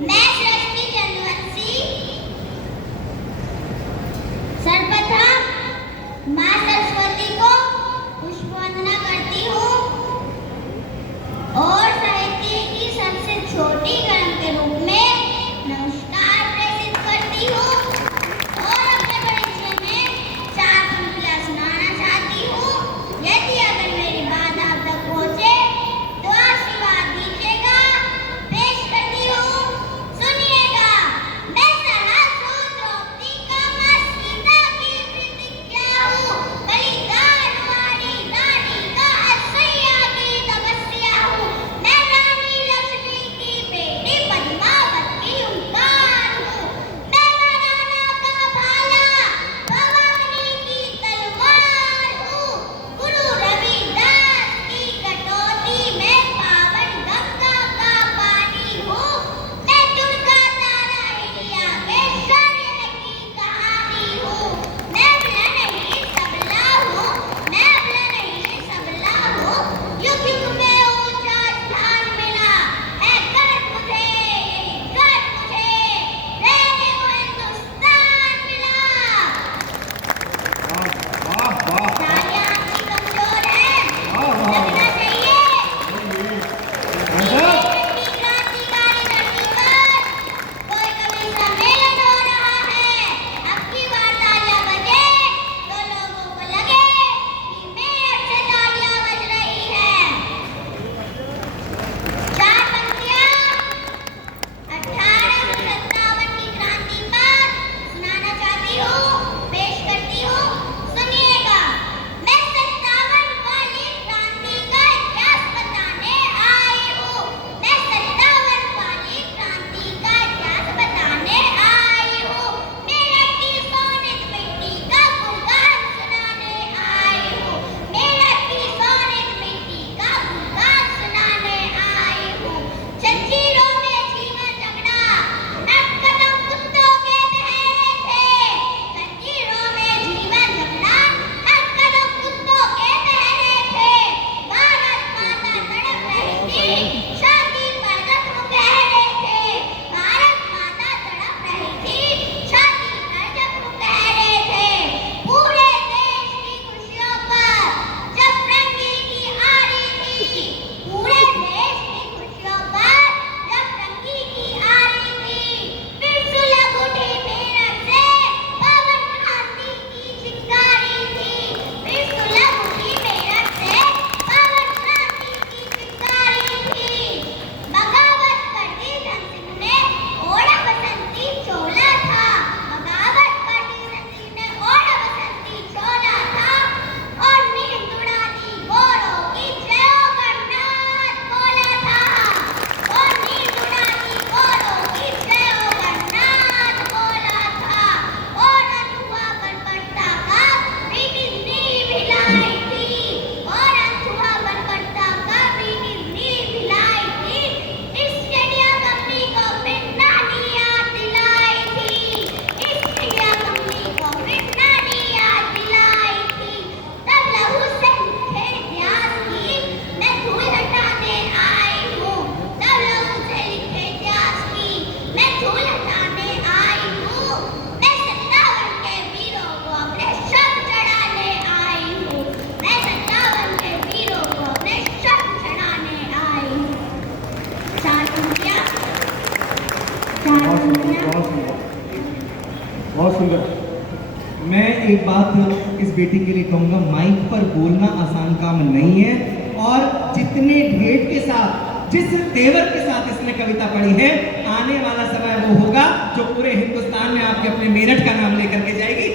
मैं सृष्टि चंद्रवंशी सर्वप्रथम माँ सरस्वती को पुष्प वंदना करती हूँ और साहित्य की सबसे छोटी कलम के रूप में नमस्कार प्रेषित करती हूँ और अपने परिचय में 4 पंक्तियाँ सुनाना चाहती हूँ। यदि अगर मेरी बात आप तक पहुँचे तो आशीर्वाद दीजिएगा। पेश करती हूँ, सुनिएगा। मैं सहस्रों द्रौपदी का माँ सीता की प्रतिज्ञा हूँ। बलिदान वाली रानी का असह्य की तपस्या हूँ। मैं रानी लक्ष्मी की बेटी पद्मावत की ओंकार हूँ। मैं महाराणा का भाला भवानी की तलवार हूँ। गुरु रविदास की कटौती में पावन गंगा का पानी हूँ। मैं दुर्गा तारा हिरिया के शौर्य की कहानी हूँ। मैं अबला नहीं सबला हूँ। मैं अबला नहीं सबला हूँ। युग युग में ऊंचा स्थान मिला है गर्व मुझे, गर्व मुझे रहने को हिंदुस्तान मिला। वाह वाह तालियां आपकी कमजोर है, वाह लगना चाहिए। क्रांतिकारी धरती पर कोई कवि सम्मेलन हो रहा है। अब की बार तालियां बजे तो लोगों को लगे कि मेर से तालियां बज रही है। 4 पंक्तियां 1857 की क्रांति पर सुनाना चाहती हूँ, पेश करती हूँ, सुनिएगा। मैं 57 वाली क्रांति का इतिहास बताने आई हूँ। मैं 57 वाली क्रांति का इतिहास बताने आई हूँ। मेरे की सोनित मिट्टी का गुणगान सुनाने आई हूँ। मेरे की सोनित मिट्टी का गुणगान सुनाने आई हूँ। जंजीरों में जीवन झगड़ा नक्कदम कुत्तों के पहरे थे। जंजीरों में जीवन झगड़ा नक्कदम कुत्तों के पहरे थे। भारत माता तड़प रही थी, छाती पर जख्म गहरे थे। भारत माता तड़प रही थी, छाती पर जख्म गहरे थे। पूरे देश की खुशियों पर जब रंगी की आरी थी, पूरे देश की खुशियों पर जब रंगी की आरी थी, फिर सुलग उठी मेरठ से पवन क्रांति की चिंगारी थी। फिर सुलग उठी मेरठ से पवन क्रांति की चिंगारी थी। बगावत कर दी धन सिंह ने ओढ़ा बसंती चोला था। बगावत कर दी धन सिंह ने ओढ़ा बसंती चोला था और नींद उड़ा दी गोरों की जय हो गणनाथ बोला था। और नींद उड़ा दी गोरों की जय हो गणनाथ बोला था। और अनहुआ बनपट्टा का ब्रिटिश नींव हिलाई थी। और अनहुआ बनपट्टा का ब्रिटिश नींव हिलाई थी। ईस्ट इंडिया कंपनी को ब्रिटानी याद दिलाई थी। ईस्ट इंडिया कंपनी को ब्रिटानी याद दिलाई थी। तब लहू से लिखे इतिहास की मैं धूल हटाने आई हूँ। तब लहू से लिखे इतिहास की मैं धूल हटाने आई हूँ। मैं 57 के वीरों को अपने शब्द चढ़ाने आई हूँ। मैं 57 के वीरों को अपने शब्द चढ़ाने आई हूँ। 4 पंक्तियाँ, 4 बहुत सुंदर पंक्तियाँ। बहुत सुंदर बहुत सुंदर। मैं एक बात इस बेटी के लिए कहूँगा, माइक पर बोलना आसान काम नहीं है और जितने ढेर के साथ, जिस तेवर के साथ इसने कविता पढ़ी है, आने वाला समय वो होगा जो पूरे हिंदुस्तान में आपके अपने मेरठ का नाम लेकर के जाएगी।